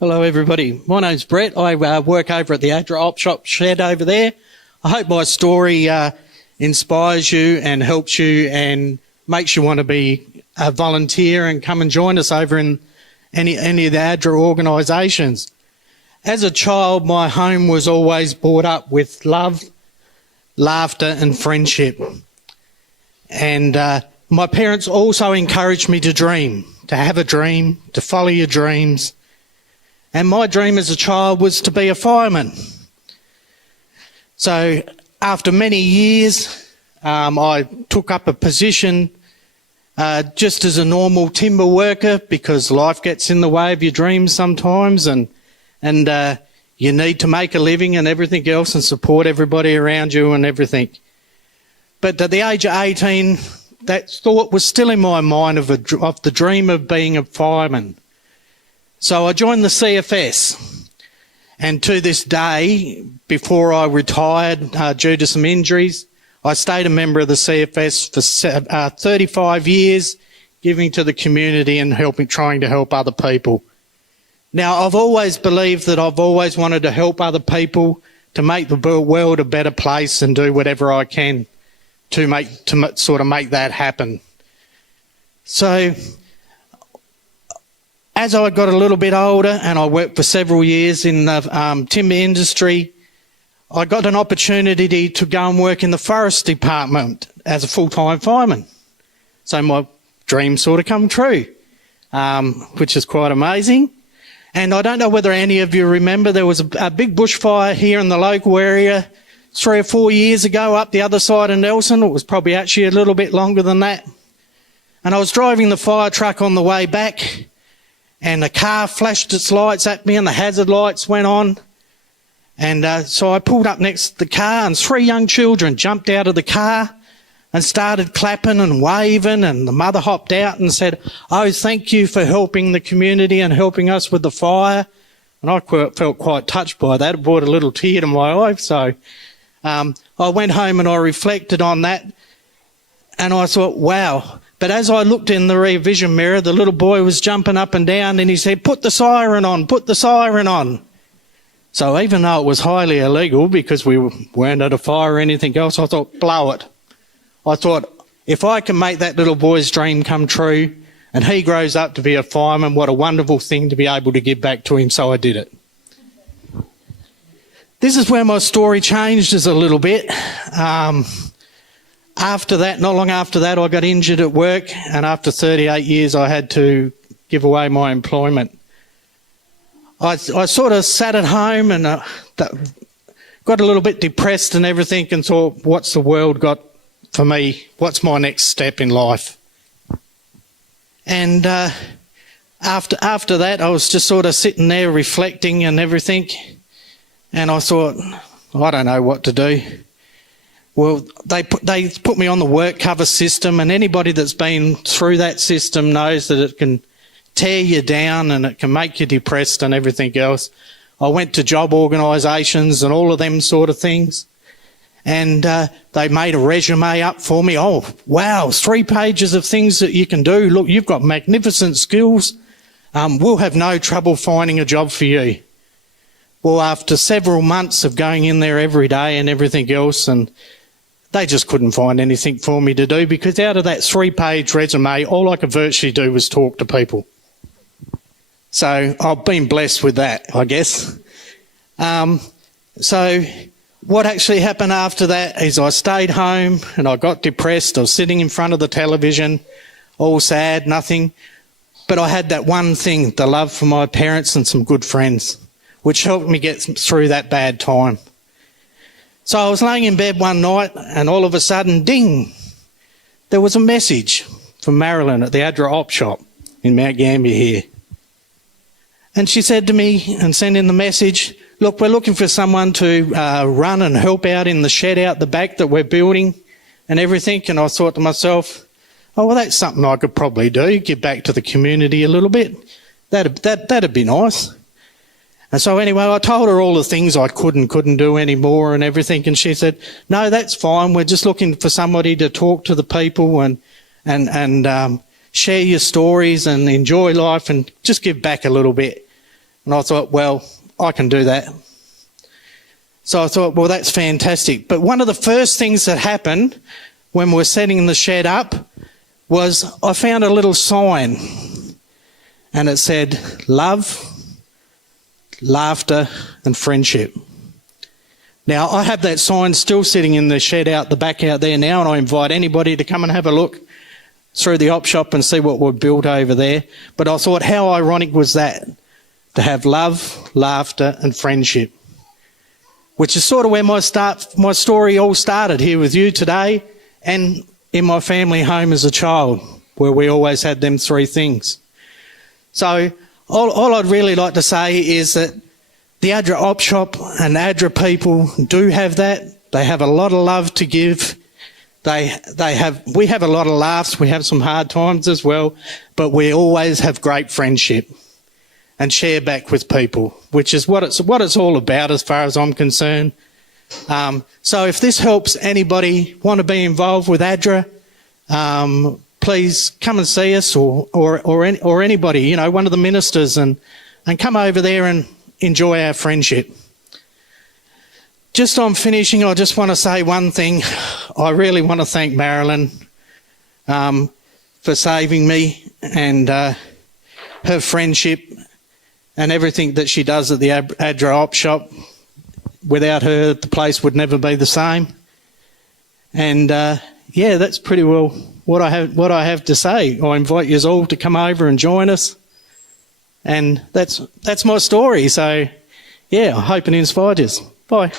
Hello everybody, my name's Brett. I work over at the ADRA Op Shop shed over there. I hope my story inspires you and helps you and makes you want to be a volunteer and come and join us over in any of the ADRA organisations. As a child, my home was always brought up with love, laughter and friendship. And my parents also encouraged me to dream, to have a dream, to follow your dreams. And my dream as a child was to be a fireman. So after many years, I took up a position just as a normal timber worker, because life gets in the way of your dreams sometimes, and you need to make a living and everything else and support everybody around you and everything. But at the age of 18, that thought was still in my mind of the dream of being a fireman. So I joined the CFS, and to this day, before I retired due to some injuries, I stayed a member of the CFS for 35 years, giving to the community and trying to help other people. Now, I've always believed that I've always wanted to help other people to make the world a better place and do whatever I can to sort of make that happen. So, as I got a little bit older and I worked for several years in the timber industry, I got an opportunity to go and work in the forest department as a full-time fireman. So my dream sort of come true, which is quite amazing. And I don't know whether any of you remember, there was a big bushfire here in the local area 3 or 4 years ago up the other side of Nelson. It was probably actually a little bit longer than that. And I was driving the fire truck on the way back, and the car flashed its lights at me and the hazard lights went on. And so I pulled up next to the car, and 3 young children jumped out of the car and started clapping and waving, and the mother hopped out and said, "Oh, thank you for helping the community and helping us with the fire." And I felt quite touched by that. It brought a little tear to my eye. So I went home and I reflected on that, and I thought, wow. But as I looked in the rear vision mirror, the little boy was jumping up and down, and he said, "Put the siren on, put the siren on." So even though it was highly illegal because we weren't at a fire or anything else, I thought, blow it. I thought, if I can make that little boy's dream come true and he grows up to be a fireman, what a wonderful thing to be able to give back to him. So I did it. This is where my story changed a little bit. After that, not long after that, I got injured at work, and after 38 years I had to give away my employment. I sort of sat at home and got a little bit depressed and everything, and thought, what's the world got for me? What's my next step in life? And after that, I was just sort of sitting there reflecting and everything, and I thought, I don't know what to do. Well, they put me on the work cover system, and anybody that's been through that system knows that it can tear you down and it can make you depressed and everything else. I went to job organisations and all of them sort of things, and they made a resume up for me. Oh, wow, 3 pages of things that you can do. Look, you've got magnificent skills. We'll have no trouble finding a job for you. Well, after several months of going in there every day and everything else, and they just couldn't find anything for me to do, because out of that 3-page resume, all I could virtually do was talk to people. So I've been blessed with that, I guess. So what actually happened after that is I stayed home and I got depressed. I was sitting in front of the television, all sad, nothing. But I had that one thing, the love for my parents and some good friends, which helped me get through that bad time. So I was laying in bed one night, and all of a sudden, ding, there was a message from Marilyn at the ADRA Op Shop in Mount Gambier here. And she said to me and sent in the message, "Look, we're looking for someone to run and help out in the shed out the back that we're building and everything." And I thought to myself, oh, well, that's something I could probably do, give back to the community a little bit. That'd be nice. And so anyway, I told her all the things I couldn't do anymore and everything, and she said, "No, that's fine. We're just looking for somebody to talk to the people and share your stories and enjoy life and just give back a little bit." And I thought, well, I can do that. So I thought, well, that's fantastic. But one of the first things that happened when we were setting the shed up was I found a little sign, and it said, love, laughter and friendship. Now, I have that sign still sitting in the shed out the back out there now, and I invite anybody to come and have a look through the op shop and see what we've built over there. But I thought, how ironic was that, to have love, laughter and friendship, which is sort of where my story all started here with you today, and in my family home as a child, where we always had them three things. So all I'd really like to say is that the ADRA op shop and ADRA people do have that. They have a lot of love to give. We have a lot of laughs. We have some hard times as well, but we always have great friendship and share back with people, which is what it's all about as far as I'm concerned. So if this helps anybody want to be involved with ADRA, please come and see us, or anybody, you know, one of the ministers, and come over there and enjoy our friendship. Just on finishing, I just want to say one thing. I really want to thank Marilyn for saving me, and her friendship and everything that she does at the ADRA op shop. Without her, the place would never be the same. And yeah, that's pretty well what I have to say. I invite you all to come over and join us. And that's my story. So yeah, I hope it inspired you. Bye.